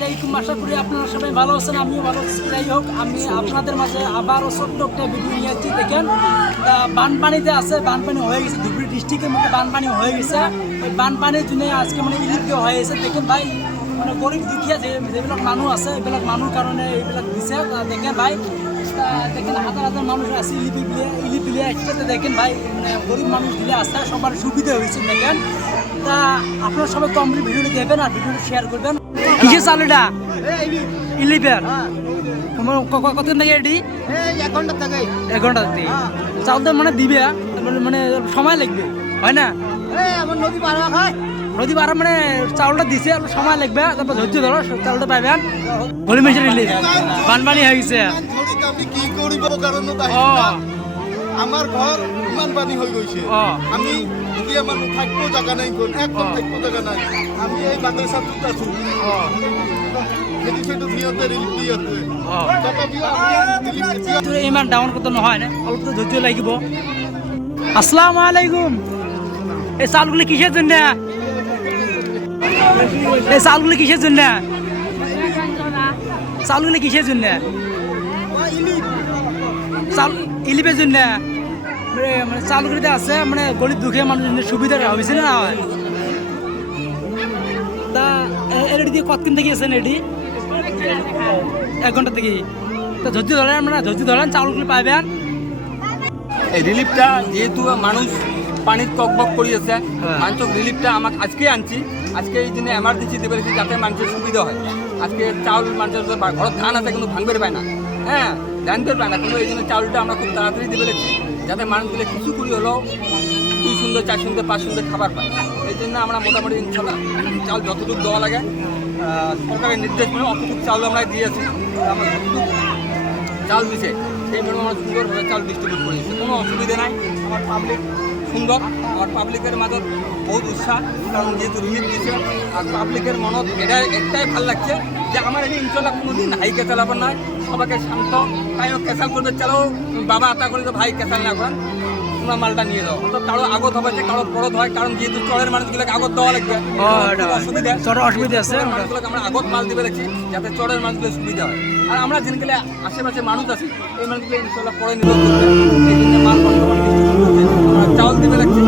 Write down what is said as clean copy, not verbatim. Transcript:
আলাইকুম। আশা করি আপনারা সবাই ভালো আছেন, আমিও ভালো আছি। যাই হোক, আমি আপনাদের মাঝে আবারও ছোট্ট একটা ভিডিও নিয়ে যাচ্ছি। দেখেন, বানপানিতে আছে, বানপানি হয়ে গেছে, ধুবড়ি ডিস্ট্রিক্টের মধ্যে বানপানি হয়ে গেছে। ওই বানপানির জন্য আজকে ইলিপ দেওয়া হয়ে গেছে। দেখেন ভাই, গরিব দুঃখিয়া যেবিলাক মানুষ আছে, এইবিলাক মানুষ কারণে এইবিলাক দিছে। দেখেন ভাই, দেখেন হাজার হাজার মানুষ আছে ইলিপ দিলে একসাথে। দেখেন ভাই, গরিব মানুষ দিলে আসতে সবার সুবিধা হয়েছে। দেখেন, তা আপনারা সবাই কমপ্লিট ভিডিওটি দেখবেন আর ভিডিওটি শেয়ার করবেন। কিসের চাল এটা? ইলিপের কতদিন থেকে এটি? 1 ঘন্টা থেকে। 1 ঘন্টা থেকে চাল তো দিবে, সময় লাগবে, হয় না? আমার নদী পার হওয়া খায়। নদী পার চাউলটা দিছে, সময় লাগবে। তারপর ধৈর্য ধরো, চাউলটা পাইবেন। হলি মেশিন রিলিজ বানপানি হয়ে গেছে। আমি কি করিব কারণ আমার ঘর ইমান পানি হয়ে গেছে। আমি কি আমার থাকবো জায়গা নাই, কোন একদম থাকবো জায়গা নাই। আমি এই মাদ্রাসা তুত আছি। ইমান ডাউন করতে নহয় না, অল্প তো ধৈর্য লাগিব। আসসালামু আলাইকুম। এই চালগুলি কিসের জন্য? এই চালগুলি কিসের জন্য? চালগুলি কিসের জন্য? চাল ইলিপের জন্য। চালগুলিতে আছে গরিব দুঃখী মানুষের সুবিধা হয়েছে না হয়। তা এটি দিয়ে কতদিন থেকে আছেন? এটি 1 ঘন্টা থেকে। তো ধৈর্য ধরেন, ধৈর্য ধরেন, চাউলগুলি পাইবেন। এই রিলিফটা যেহেতু মানুষ পানির টকবক করিয়েছে, মানুষ রিলিফটা আমাকে আজকে আনছি। আজকে এই জন্য এমার্জেন্সি দেবে যাতে মানুষের সুবিধা হয়। আজকে চাউল মানুষের ঘরের ধান আছে কিন্তু ভাঙবে পায় না, হ্যাঁ জানতে পায় না, কিন্তু এই জন্য চাউলটা আমরা খুব তাড়াতাড়ি দেবে রেখেছি যাতে মানুষগুলো কিছু করি হলেও 2 সুন্দর 4 সুন্দর 5 সুন্দর খাবার পায়। এই জন্য আমরা মোটামুটি ইনশাল্লাহ চাউল যতটুকু দেওয়া লাগে সরকারের নির্দেশ মেনে অতটুকু চাউল আমরা দিয়েছি। আমরা যতটুকু চাল দিছে সেই জন্য আমরা সুন্দরভাবে চাল ডিস্ট্রিবিউট করেছি, কোনো অসুবিধা নাই। আমার পাবলিক সুন্দর, আমার পাবলিকের মাঝে বহুত উৎসাহ, কারণ যেহেতু রিলিফ দিচ্ছে আর পাবলিকের মনত একটাই ভালো লাগছে যে আমার এই ইনশাল্লাহ কোনো দিন হাইকে চালাবার নয়। সবাইকে শান্ত, তাইও ক্যাসাল করবে, চালো বাবা আতা করে তো ভাই ক্যাসাল না করেন, তোমরা মালটা নিয়ে যাও। অর্থাৎ কারো আগত হবে যে কারো পরত হয়, কারণ যেহেতু চরের মানুষগুলোকে আগত দেওয়া লাগবে, অসুবিধা আছে। মানুষগুলোকে আমরা আগত মাল দিবে রাখছি যাতে চরের মানুষগুলো সুবিধা হয়। আর আমরা যেগুলো আশেপাশে মানুষ আছি এই মানুষগুলো ইনশাল্লাহ পরে নির্ভর করবে, এই জন্য মাল আমরা চাউল দিবে রাখছি।